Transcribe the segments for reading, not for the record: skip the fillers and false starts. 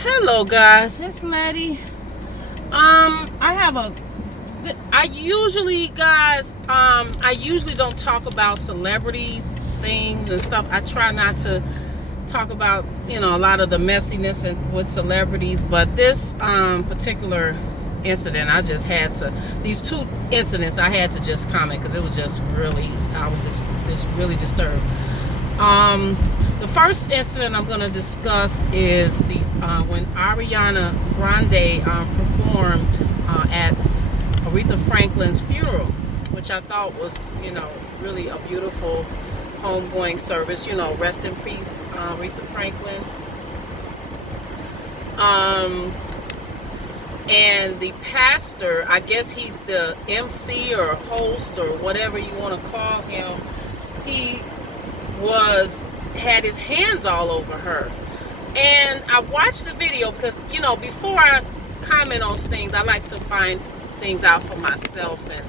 Hello guys, it's Letty. I usually don't talk about celebrity things and stuff. I try not to talk about, a lot of the messiness with celebrities, but this particular incident, these two incidents I had to just comment because it was just really, I was just really disturbed. The first incident I'm going to discuss is the when Ariana Grande performed at Aretha Franklin's funeral, which I thought was, really a beautiful homegoing service. Rest in peace, Aretha Franklin. And the pastor, I guess he's the MC or host or whatever you want to call him, he had his hands all over her. And I watched the video because, before I comment on things, I like to find things out for myself and,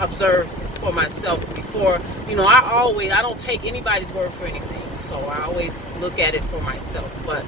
observe for myself before, I don't take anybody's word for anything. So I always look at it for myself. But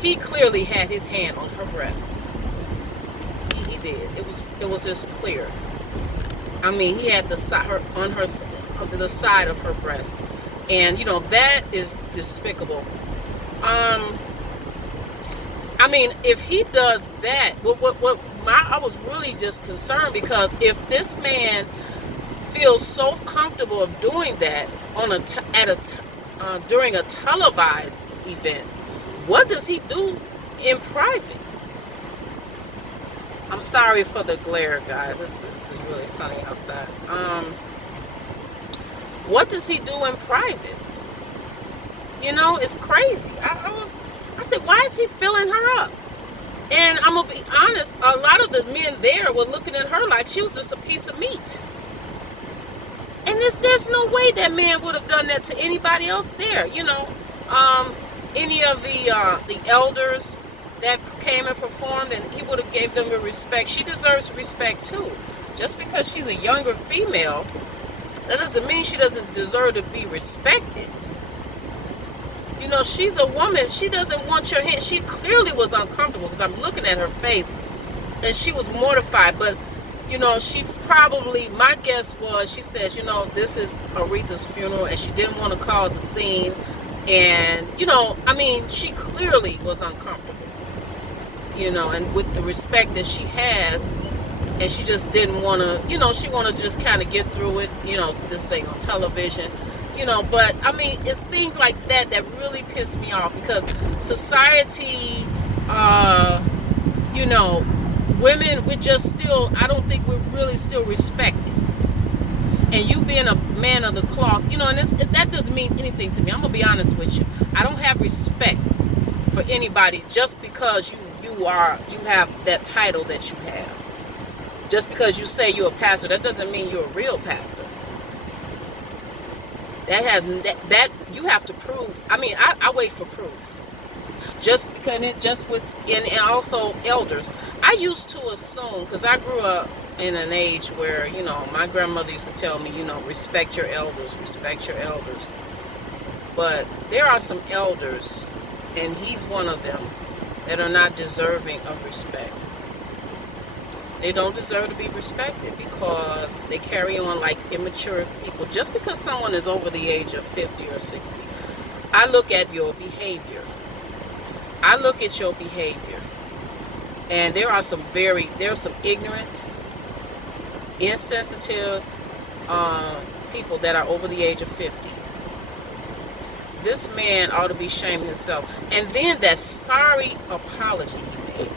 he clearly had his hand on her breast. He did. It was just clear. I mean, he had the side of her breast. And, that is despicable. I mean, if he does that, I was really just concerned because if this man feels so comfortable of doing that during a televised event, what does he do in private? I'm sorry for the glare, guys. It's really sunny outside. What does he do in private? It's crazy. I said, why is he filling her up? And I'm going to be honest, a lot of the men there were looking at her like she was just a piece of meat. And there's no way that man would have done that to anybody else there. Any of the elders that came and performed, and he would have gave them the respect. She deserves respect too. Just because she's a younger female, that doesn't mean she doesn't deserve to be respected. She's a woman. She doesn't want your hand. She clearly was uncomfortable because I'm looking at her face and she was mortified. But, she probably, my guess was, she says, this is Aretha's funeral and she didn't want to cause a scene. And, she clearly was uncomfortable, and with the respect that she has, and she just didn't want to, she want to just kind of get through it, this thing on television. But I mean, it's things like that really piss me off because society, women, I don't think we're really still respected. And you being a man of the cloth, and that doesn't mean anything to me. I'm going to be honest with you. I don't have respect for anybody just because you have that title that you have. Just because you say you're a pastor, that doesn't mean you're a real pastor. That you have to prove. I mean, I wait for proof. And also elders. I used to assume, because I grew up in an age where, my grandmother used to tell me, respect your elders, respect your elders. But there are some elders, and he's one of them, that are not deserving of respect. They don't deserve to be respected because they carry on like immature people. Just because someone is over the age of 50 or 60, I look at your behavior. And there are some ignorant, insensitive people that are over the age of 50. This man ought to be shaming himself. And then that sorry apology he made.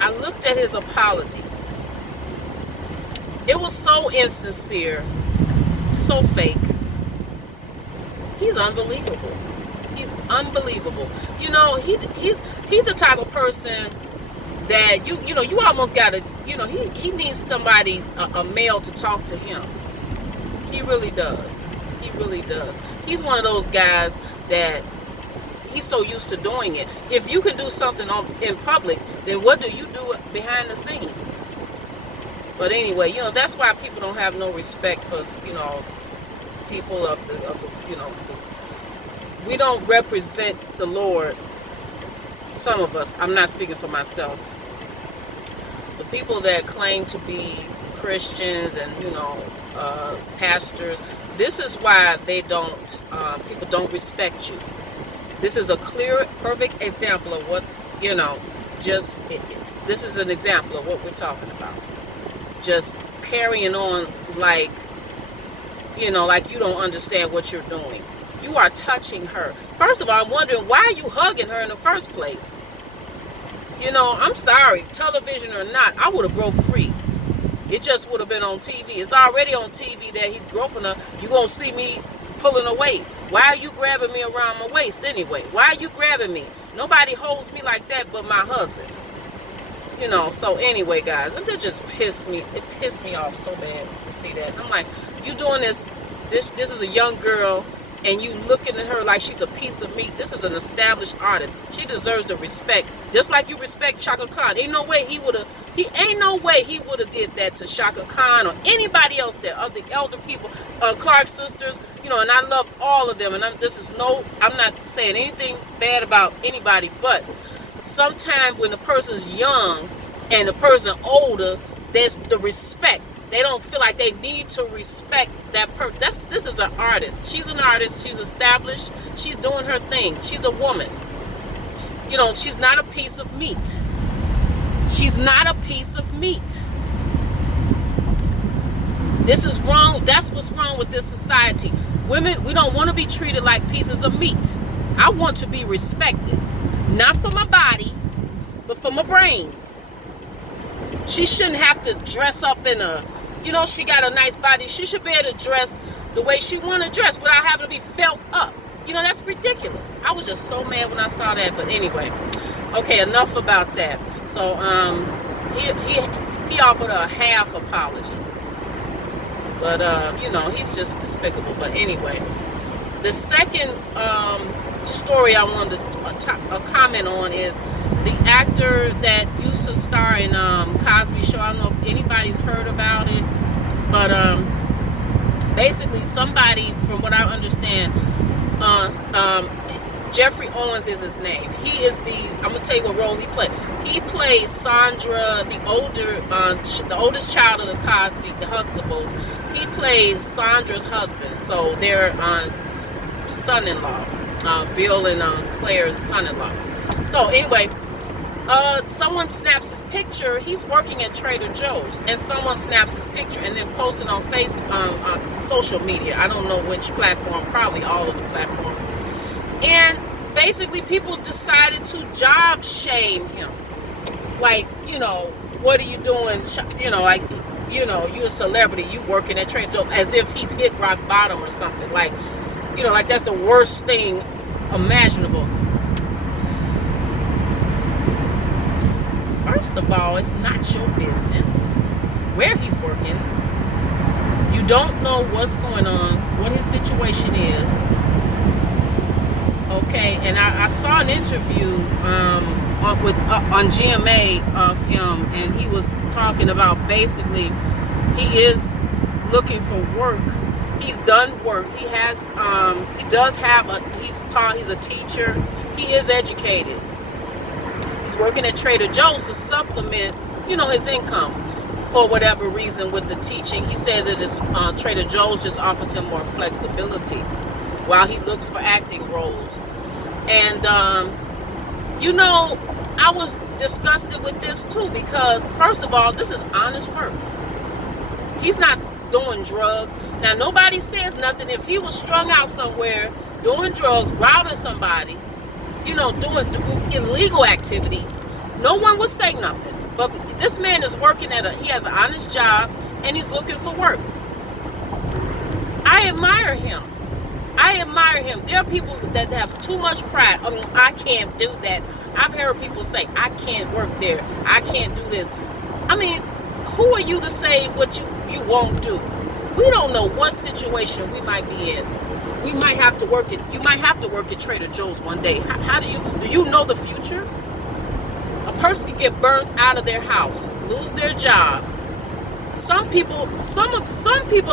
I looked at his apology. It was so insincere, so fake. He's unbelievable. He's unbelievable. He's the type of person that you almost gotta, he needs somebody, a male, to talk to him. He really does. He really does. He's one of those guys that he's so used to doing it. If you can do something in public, then what do you do behind the scenes? But anyway, that's why people don't have no respect for, people of the we don't represent the Lord Some of us, I'm not speaking for myself, the people that claim to be Christians and, pastors, this is why people don't respect you. This is a clear, perfect example of what, this is an example of what we're talking about. Just carrying on like you don't understand what you're doing. You are touching her. First of all, I'm wondering, why are you hugging her in the first place? I'm sorry, television or not, I would have broke free. It just would have been on TV. It's already on TV that he's groping her. You're going to see me pulling away. Why are you grabbing me around my waist anyway? Why are you grabbing me? Nobody holds me like that but my husband. So anyway, guys, that just pissed me. It pissed me off so bad to see that. I'm like, you doing this is a young girl, and you looking at her like she's a piece of meat. This is an established artist. She deserves the respect. Just like you respect Chaka Khan. Ain't no way he would have did that to Chaka Khan or anybody else there, the elder people, Clark sisters, and I love all of them. And I'm not saying anything bad about anybody, but sometimes when the person's young and the person older, there's the respect. They don't feel like they need to respect that person. This is an artist. She's an artist. She's established. She's doing her thing. She's a woman. She's not a piece of meat. She's not a piece of meat. This is wrong. That's what's wrong with this society. Women, we don't want to be treated like pieces of meat. I want to be respected. Not for my body, but for my brains. She shouldn't have to dress up in she got a nice body. She should be able to dress the way she want to dress without having to be felt up. That's ridiculous. I was just so mad when I saw that. But anyway, okay, enough about that. So he offered a half apology, but he's just despicable. But anyway, the second story I wanted to comment on is the actor that used to star in Cosby Show. I don't know if anybody's heard about it, but basically somebody, from what I understand, Geoffrey Owens is his name. He is I'm gonna tell you what role he played. He played Sandra, the oldest child of the Huxtables. He played Sandra's husband, so their son-in-law, Bill and Claire's son-in-law. So anyway, someone snaps his picture. He's working at Trader Joe's, and someone snaps his picture and then posts it on social media. I don't know which platform, probably all of the platforms. And basically, people decided to job shame him. Like, what are you doing? You're a celebrity. You working at Trader Joe's, as if he's hit rock bottom or something. Like, like that's the worst thing imaginable. First of all, it's not your business where he's working. You don't know what's going on, what his situation is. Okay, and I saw an interview on GMA of him, and he was talking about basically he is looking for work. He's done work. He has he's a teacher. He is educated. He's working at Trader Joe's to supplement, his income for whatever reason with the teaching. He says it is Trader Joe's just offers him more flexibility while he looks for acting roles. And I was disgusted with this too, because first of all, this is honest work. He's not doing drugs. Now, nobody says nothing. If he was strung out somewhere doing drugs, robbing somebody, doing illegal activities, no one would say nothing. But this man is working he has an honest job, and he's looking for work. I admire him. There are people that have too much pride. I can't do that. I've heard people say, I can't work there. I can't do this. I mean, who are you to say what you won't do? We don't know what situation we might be in. We might have to work you might have to work at Trader Joe's one day. How do you know the future? A person can get burnt out of their house, lose their job. Some people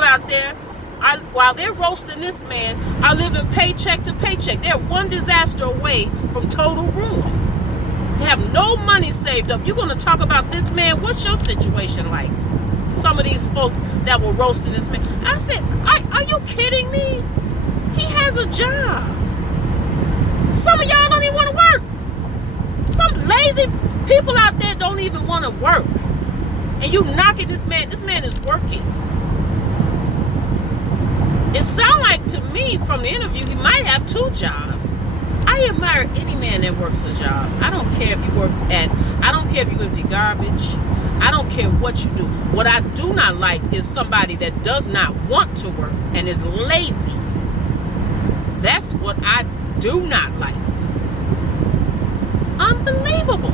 out there, while they're roasting this man, are living paycheck to paycheck. They're one disaster away from total ruin. have no money saved up. You're going to talk about this man? What's your situation like? Some of these folks that were roasting this man. I said, are you kidding me? He has a job. Some of y'all don't even want to work. Some lazy people out there don't even want to work. And you knocking this man. This man is working. It sounds like to me from the interview, he might have 2 jobs. I admire any man that works a job. I don't care if you work I don't care if you empty garbage. I don't care what you do. What I do not like is somebody that does not want to work and is lazy. That's what I do not like. Unbelievable.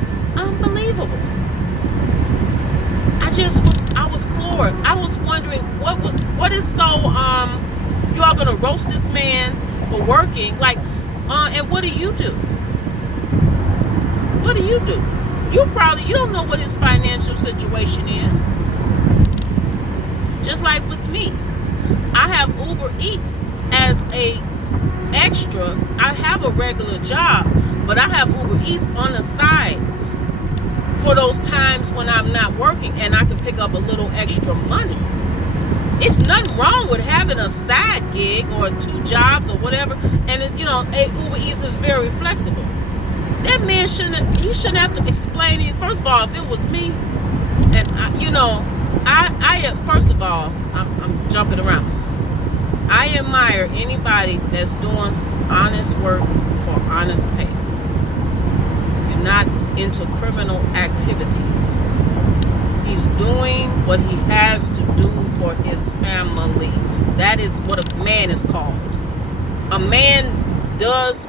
It's unbelievable. I was floored. I was wondering what is so you all gonna roast this man for working, like and what do you do? What do you do? You don't know what his financial situation is. Just like with me, I have Uber Eats as a extra. I have a regular job, but I have Uber Eats on the side for those times when I'm not working and I can pick up a little extra money. It's nothing wrong with having a side gig or 2 jobs or whatever. And it's, Uber Eats is very flexible. That man shouldn't have to explain it. First of all, if it was me, and first of all, I'm jumping around. I admire anybody that's doing honest work for honest pay. You're not into criminal activities. He's doing what he has to do for his family. That is what a man is called. A man does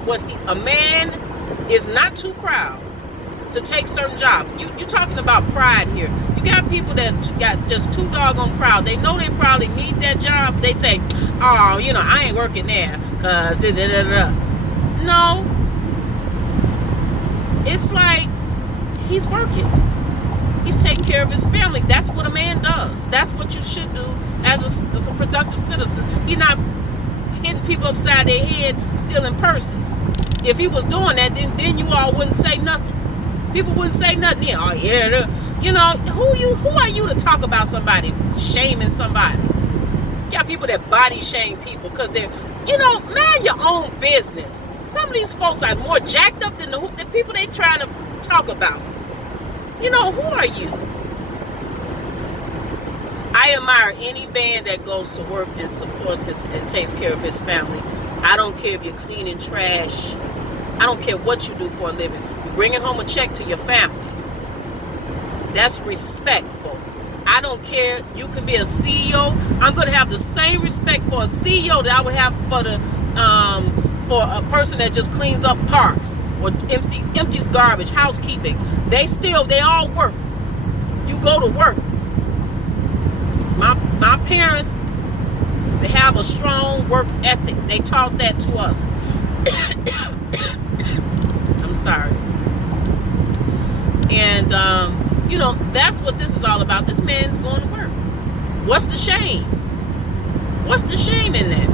a man is not too proud to take certain jobs. You're talking about pride here. You got people that got just too doggone proud. They know they probably need that job. They say, oh, I ain't working there because da-da-da-da. No. It's like he's working. He's taking care of his family. That's what a man does. That's what you should do as a productive citizen. You're not hitting people upside their head, stealing purses. If he was doing that, then you all wouldn't say nothing. People wouldn't say nothing. Yeah, oh yeah, who are you to talk about somebody, shaming somebody? You got people that body shame people because they're, mind your own business. Some of these folks are more jacked up than the people they trying to talk about. Who are you? I admire any man that goes to work and supports and takes care of his family. I don't care if you're cleaning trash. I don't care what you do for a living. You're bringing home a check to your family. That's respectful. I don't care. You can be a CEO. I'm going to have the same respect for a CEO that I would have for a person that just cleans up parks or empties garbage, housekeeping. They all work. You go to work. My parents, they have a strong work ethic. They taught that to us. I'm sorry. And, that's what this is all about. This man's going to work. What's the shame? What's the shame in that?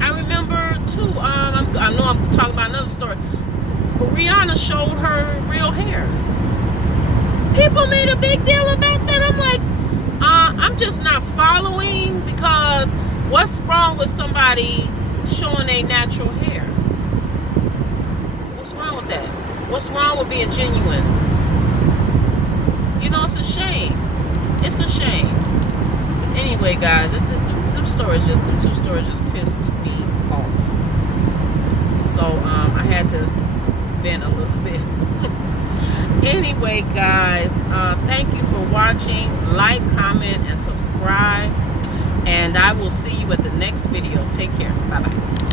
I remember, too, I know I'm talking about another story. Arriana showed her real hair. People made a big deal about that. I'm like, I'm just not following, because what's wrong with somebody showing their natural hair? What's wrong with that? What's wrong with being genuine? It's a shame. It's a shame. Anyway, guys, them two stories just pissed me off. So I had to vent a little bit. Anyway, guys, thank you for watching. Like, comment, and subscribe. And I will see you at the next video. Take care. Bye-bye.